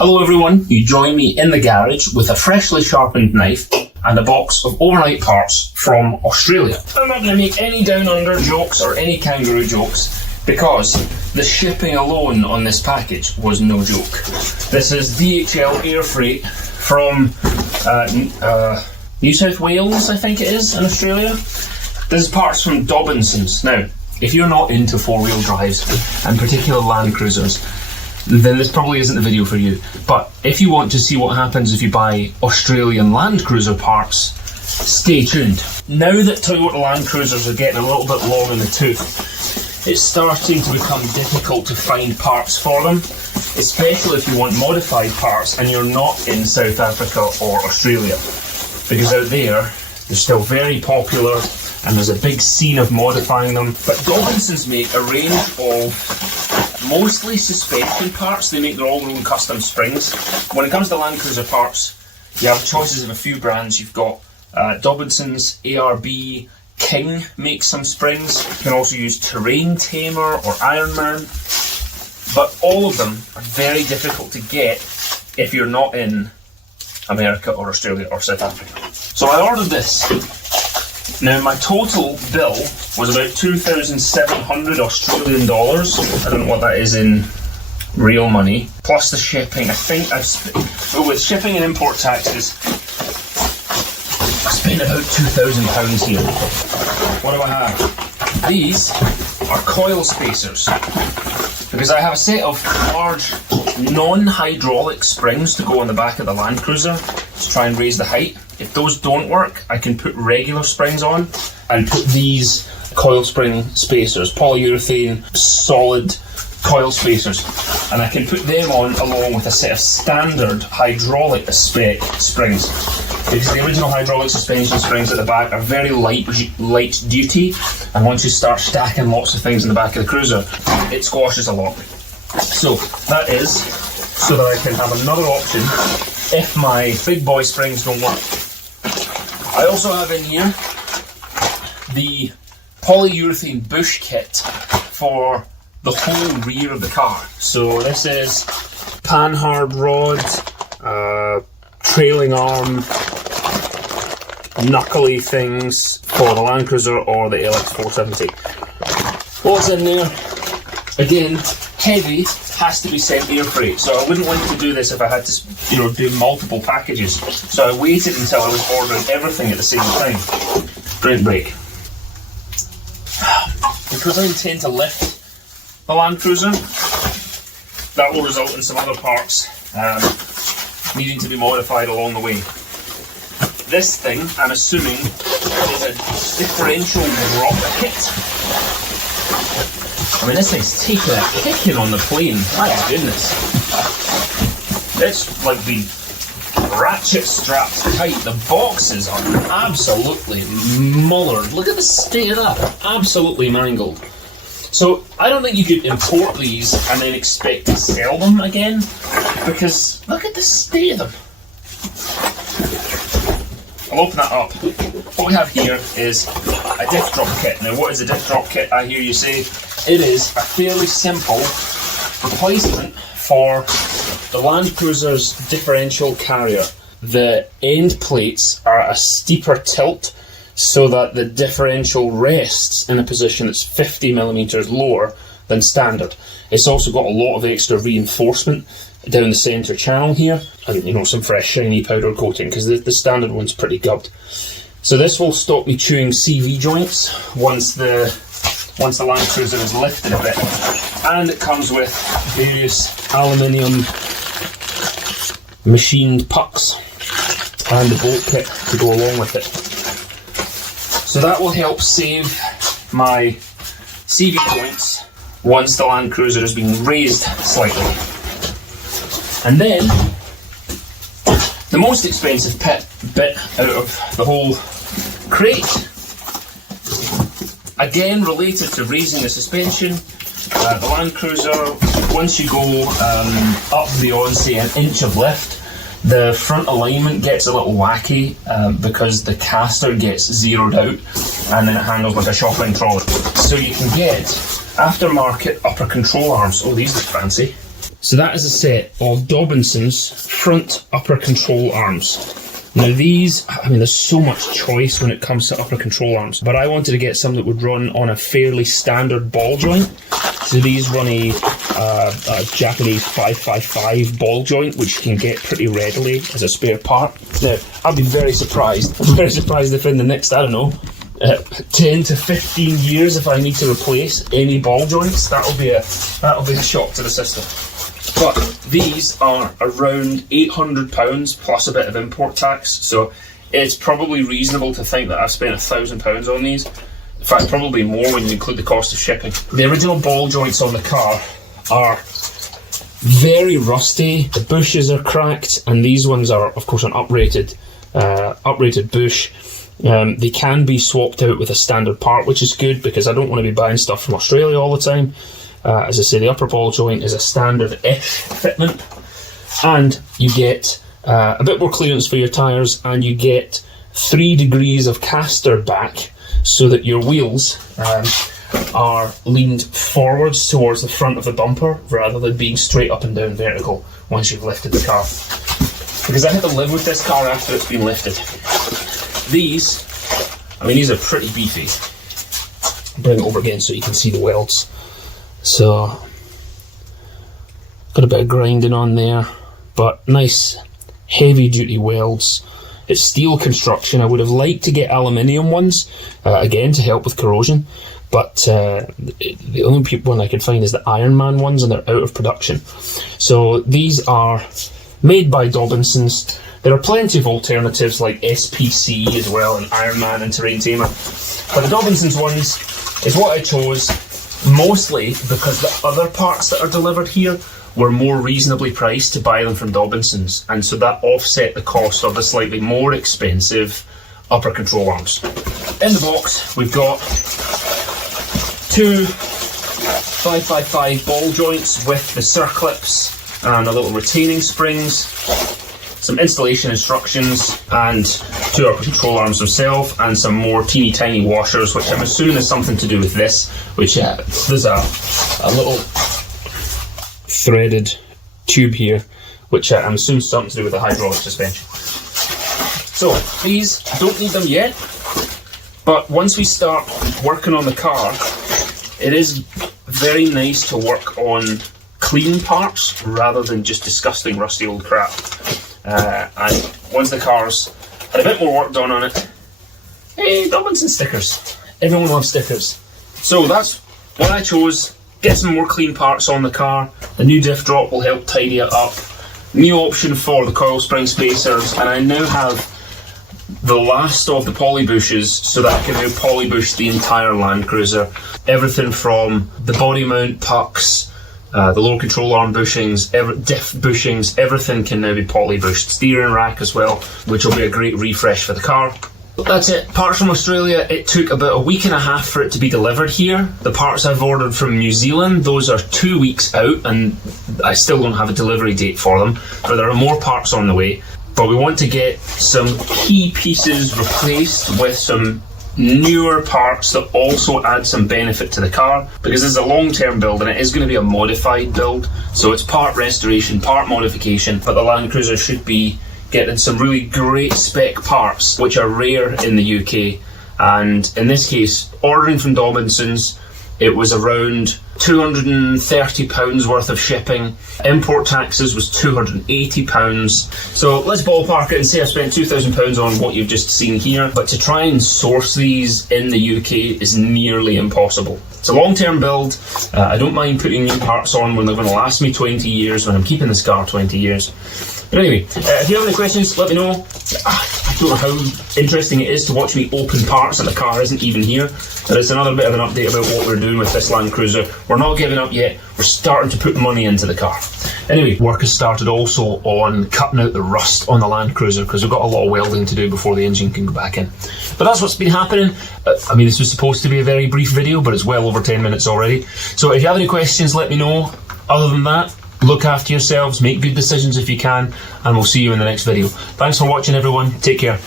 Hello everyone, you join me in the garage with a freshly sharpened knife and a box of overnight parts from Australia. I'm not going to make any down under jokes or any kangaroo jokes because the shipping alone on this package was no joke. This is DHL air freight from New South Wales, I think it is, in Australia. This is parts from Dobinsons. Now, if you're not into four-wheel drives, and particular Land Cruisers, then this probably isn't the video for you. But if you want to see what happens if you buy Australian Land Cruiser parts, stay tuned. Now that Toyota Land Cruisers are getting a little bit long in the tooth, it's starting to become difficult to find parts for them, especially if you want modified parts and you're not in South Africa or Australia. Because out there, they're still very popular and there's a big scene of modifying them. But Dobinsons make a range of mostly suspension parts. They make their own custom springs. When it comes to Land Cruiser parts, you have choices of a few brands. You've got Dobinsons, ARB, King makes some springs. You can also use Terrain Tamer or Ironman. But all of them are very difficult to get if you're not in America or Australia or South Africa. So I ordered this. Now my total bill was about 2,700 Australian dollars. I don't know what that is in real money. Plus the shipping. I think with shipping and import taxes, I spent about £2,000 here. What do I have? These are coil spacers. Because I have a set of large non-hydraulic springs to go on the back of the Land Cruiser to try and raise the height. If those don't work, I can put regular springs on and put these coil spring spacers, polyurethane solid coil spacers, and I can put them on along with a set of standard hydraulic spec springs. Because the original hydraulic suspension springs at the back are very light duty, and once you start stacking lots of things in the back of the cruiser, it squashes a lot. So that is so that I can have another option if my big boy springs don't work. I also have in here the polyurethane bush kit for the whole rear of the car. So this is panhard rod, trailing arm, knuckly things for the Land Cruiser or the LX470. What's in there? Again, heavy, has to be sent air freight. So I wouldn't want to do this if I had to, do multiple packages. So I waited until I was ordering everything at the same time. Drink break. Because I intend to lift the Land Cruiser, that will result in some other parts needing to be modified along the way. This thing, I'm assuming, is a differential drop kit. I mean, this thing's taking a kicking on the plane. My goodness. It's like being ratchet strapped tight. The boxes are absolutely mullered. Look at the state of that. Absolutely mangled. So I don't think you could import these and then expect to sell them again, because look at the state of them. I'll open that up. What we have here is a diff drop kit. Now, what is a diff drop kit, I hear you say? It is a fairly simple replacement for the Land Cruiser's differential carrier. The end plates are a steeper tilt so that the differential rests in a position that's 50mm lower than standard. It's also got a lot of extra reinforcement down the centre channel here, and some fresh shiny powder coating, because the standard one's pretty gubbed. So this will stop me chewing CV joints once the Land Cruiser is lifted a bit. And it comes with various aluminium machined pucks and the bolt kit to go along with it. So that will help save my CV joints once the Land Cruiser has been raised slightly. And then, the most expensive bit out of the whole crate, again related to raising the suspension, the Land Cruiser, once you go up beyond, say, an inch of lift, the front alignment gets a little wacky because the caster gets zeroed out and then it handles like a shopping trolley. So you can get aftermarket upper control arms. Oh, these look fancy. So that is a set of Dobinsons front upper control arms. Now these, I mean, there's so much choice when it comes to upper control arms, but I wanted to get some that would run on a fairly standard ball joint. So these run a Japanese 555 ball joint, which you can get pretty readily as a spare part. Now, I'd be very surprised if in the next, I don't know, 10 to 15 years, if I need to replace any ball joints, that'll be a shock to the system. But these are around £800 plus a bit of import tax, so it's probably reasonable to think that I've spent £1,000 on these. In fact, probably more when you include the cost of shipping. The original ball joints on the car are very rusty. The bushes are cracked, and these ones are, of course, an uprated bush. They can be swapped out with a standard part, which is good because I don't want to be buying stuff from Australia all the time. As I say, the upper ball joint is a standard-ish fitment, and you get a bit more clearance for your tyres, and you get 3 degrees of caster back so that your wheels are leaned forwards towards the front of the bumper rather than being straight up and down vertical once you've lifted the car. Because I had to live with this car after it's been lifted. These, I mean, these are pretty beefy. Bring it over again so you can see the welds. So, got a bit of grinding on there, but nice heavy duty welds. It's steel construction. I would have liked to get aluminium ones, again to help with corrosion, but the only one I could find is the Iron Man ones, and they're out of production. So these are made by Dobinsons. There are plenty of alternatives like SPC as well, and Iron Man and Terrain Tamer, but the Dobinsons ones is what I chose, mostly because the other parts that are delivered here were more reasonably priced to buy them from Dobinsons, and so that offset the cost of the slightly more expensive upper control arms. In the box we've got 2 555 ball joints with the circlips and a little retaining springs, some installation instructions, and 2 upper control arms themselves, and some more teeny tiny washers, which I'm assuming is something to do with this, which there's a little threaded tube here, which I'm assuming is something to do with the hydraulic suspension. So these, don't need them yet, but once we start working on the car, it is very nice to work on clean parts rather than just disgusting rusty old crap. And once the car's had a bit more work done on it, hey, Dobinson stickers. Everyone loves stickers. So that's what I chose. Get some more clean parts on the car. The new diff drop will help tidy it up. New option for the coil spring spacers, and I now have the last of the poly bushes so that I can now poly bush the entire Land Cruiser. Everything from the body mount pucks, the lower control arm bushings, diff bushings, everything can now be poly bushed. Steering rack as well, which will be a great refresh for the car. That's it. Parts from Australia, it took about a week and a half for it to be delivered here. The parts I've ordered from New Zealand, those are 2 weeks out, and I still don't have a delivery date for them, but there are more parts on the way. But we want to get some key pieces replaced with some newer parts that also add some benefit to the car, because this is a long-term build and it is going to be a modified build, so it's part restoration, part modification, but the Land Cruiser should be getting some really great spec parts which are rare in the UK. And in this case, ordering from Dobinsons, it was around £230 worth of shipping. Import taxes was £280. So let's ballpark it and say I've spent £2,000 on what you've just seen here, but to try and source these in the UK is nearly impossible. It's a long-term build. I don't mind putting new parts on when they're going to last me 20 years, when I'm keeping this car 20 years. But anyway, if you have any questions, let me know. I don't know how interesting it is to watch me open parts and the car isn't even here, but it's another bit of an update about what we're doing with this Land Cruiser. We're not giving up yet, we're starting to put money into the car. Anyway, work has started also on cutting out the rust on the Land Cruiser, because we've got a lot of welding to do before the engine can go back in. But that's what's been happening. I mean, this was supposed to be a very brief video, but it's well over 10 minutes already. So if you have any questions, let me know. Other than that, look after yourselves, make good decisions if you can, and we'll see you in the next video. Thanks for watching, everyone. Take care.